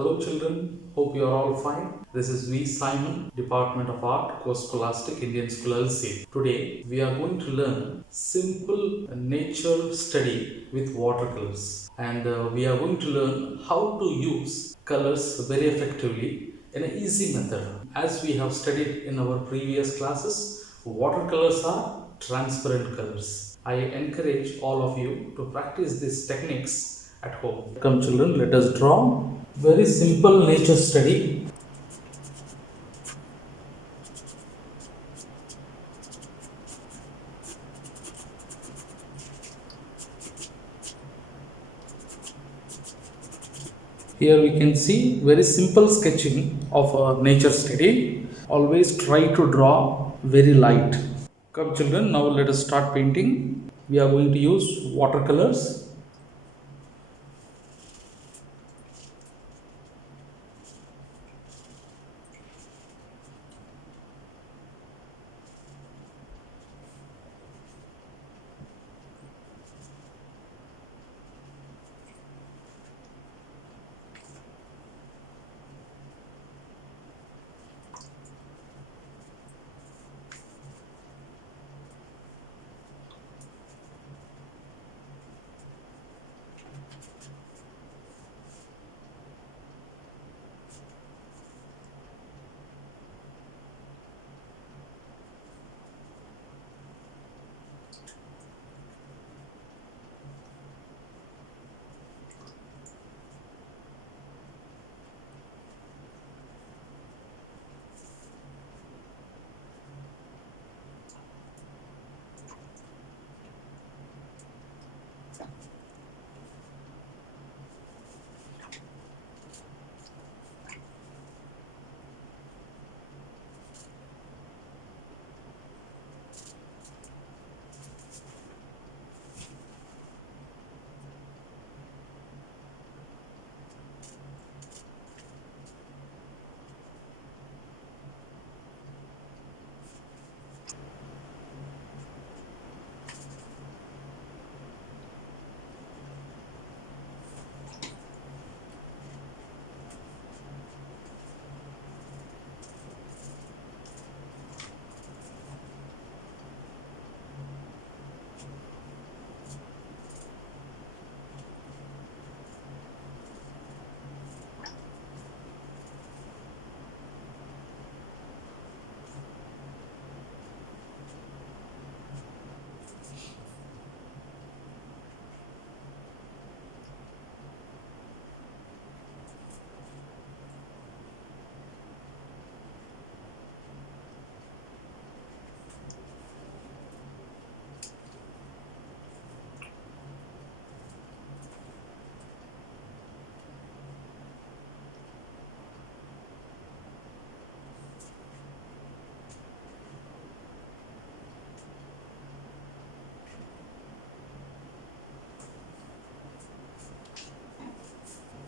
Hello children, hope you are all fine. This is V. Saiman, Department of Art, Course Scholastic, Indian School LC. Today we are going to learn simple nature study with watercolors, and we are going to learn how to use colors very effectively in an easy method. As we have studied in our previous classes, watercolors are transparent colors. I encourage all of you to practice these techniques at home. Come children, let us draw. Very simple nature study. Here we can see very simple sketching of a nature study. Always try to draw very light. Come children, now let us start painting. We are going to use watercolors.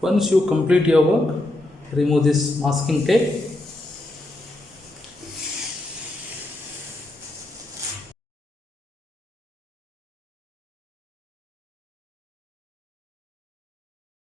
Once you complete your work, remove this masking tape.